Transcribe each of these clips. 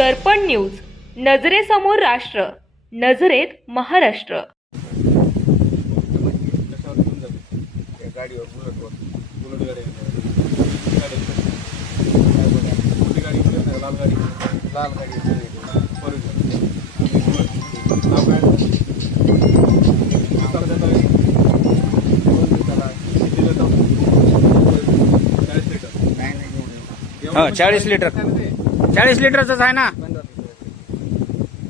दर्पण news, नजरेसमोर राष्ट्र, नजरेत महाराष्ट्र. गाडीवर बुलेट गाडी लाल गाडी हो 40 लिटर 40 लिटरच आहे ना.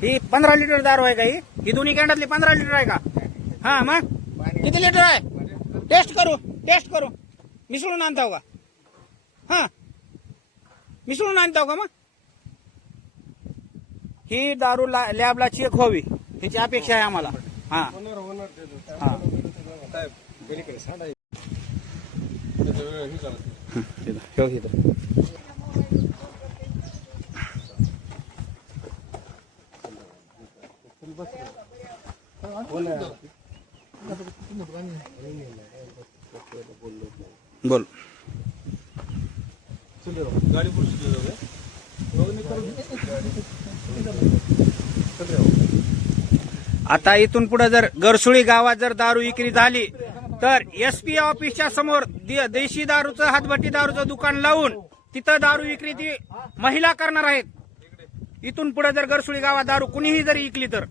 ही 15 लिटर दारू आहे का? ही दोन्ही कॅन्डातली 15 लिटर आहे का? हा मग किती लिटर आहे? टेस्ट करू मिसळून आणताव का? हा मिसळून आणताव का? मग ही दारू लॅबला चेक व्हावी ह्याची अपेक्षा आहे आम्हाला. हा हा बोल. आता इथून पुढे जर गरसुळी गावात जर दारू विक्री झाली तर SP ऑफिसच्या समोर देशी दारूचं हातभट्टी दारूचं दुकान लावून तिथं दारू विक्री ती महिला करणार आहेत. इथून पुढे जर गरसुळी गावात दारू कुणीही जरी विकली तर